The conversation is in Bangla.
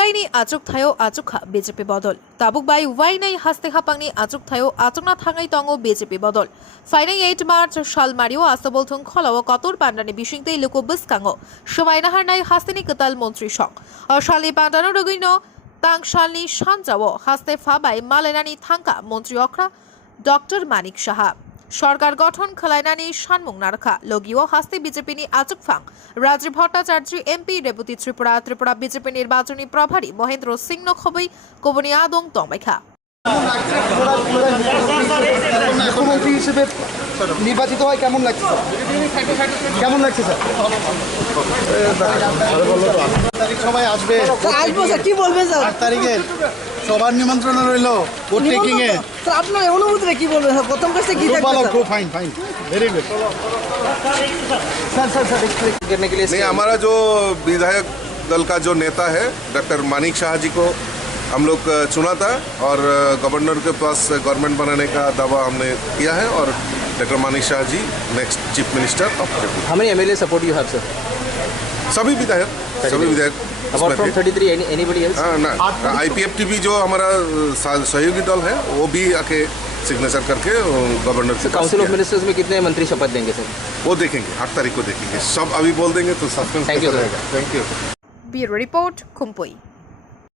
Kuplaini Achuk Thayo Achukha BJP Bodol. Tabuk by Wainai Hastehapangni Achuk Thayo Achuna Thangai Tongo BJP Bodol. Fighting 8 March Shal Mario Asabolthung Kholawa Kotor Pandani Bishingte Luko Buskango. Shovaina Harnai Hastini Katal Montri Shok. Or Shali Pandano Rugino Tang Shalni Shanjawo Haste Fabai Malenani Thanka Montri Okra Dr. Manik Shaha. সরকার গঠন খলাইনানি শানমুং নারখা লগিও হাস্তে বিজেপি নি আচুক ফাং রাজীব ভট্টাচার্য এমপি রেবতী ত্রিপুরা বিজেপি নির্বাচনী প্রভারী মহেন্দ্র সিং নখবই কবনি আদং তংবাইখা মুখ্যমন্ত্রী হিসেবে নির্বাচিত হয় কেমন লাগছে স্যার সবাই আসবে কি বলবেন স্যার 8 তারিখে সবার নিমন্ত্রণ রইল ভোট টেকিং এ স্যার আপনার অনুভূতিটা কি বলবেন স্যার প্রথম কাছে কি থাকবে ভালো খুব ফাইন वेरी गुड सर करने के लिए नहीं, हमारा जो विधायक दल का जो नेता है डॉक्टर मानिक शाह जी को हम लोग चुना था और गवर्नर के पास गवर्नमेंट बनाने का दावा हमने किया है और doctor Manik Shah ji next chief minister of Tripura. How many MLA support you have, sir? सभी विधायक Apart from 33, anybody else? ना IPFTB जो हमारा सहयोगी दल है वो भी आके सिग्नेचर करके गवर्नर से काउंसिल ऑफ मिनिस्टर्स में कितने मंत्री शपथ देंगे सर? वो देखेंगे 8 तारीख को देखेंगे सब अभी बोल देंगे तो suspense Thank you, sir. Thank you. Bureau Report Kumpui.